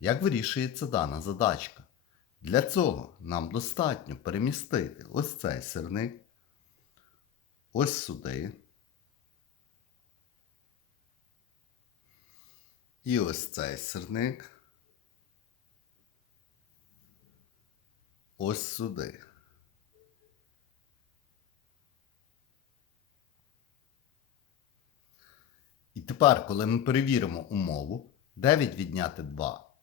Як вирішується дана задачка? Для цього нам достатньо перемістити ось цей сирник, ось сюди. І ось цей сирник. Ось сюди. І тепер, коли ми перевіримо умову, 9 відняти 2